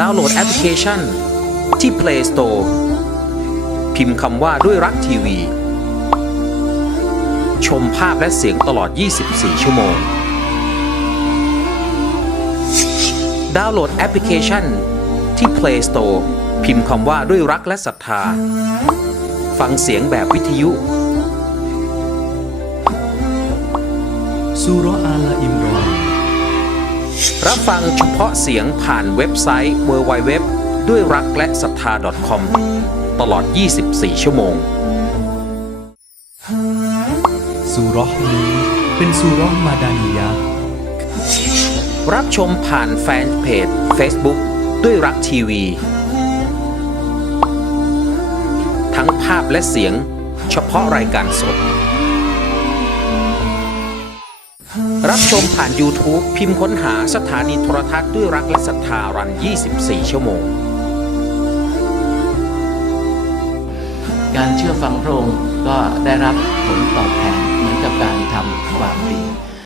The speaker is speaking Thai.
ดาวน์โหลดแอปพลิเคชัน ที่ Play Store พิมพ์คำว่าด้วยรักทีวี ชมภาพและเสียงตลอด 24 ชั่วโมง ดาวน์โหลดแอปพลิเคชัน ที่ Play Store พิมพ์คำว่าด้วยรักและศรัทธา ฟังเสียงแบบวิทยุซูราะห์อาลาอิมรอน รับฟังเฉพาะเสียงผ่านเว็บไซต์ www ด้วยรักและศรัทธา .com ตลอด 24 ชั่วโมงซูเราะห์นี้เป็นซูเราะห์มาดานียะห์รับชมผ่านแฟนเพจ Facebook ด้วยรักทีวี ทั้งภาพและเสียงเฉพาะรายการสด รับชมผ่าน YouTube พิมพ์ค้นหาสถานีโทรทัศน์ด้วยรักและศรัทธารัน 24 ชั่วโมง การเชื่อฟังพระองค์ก็ได้รับผลตอบแทน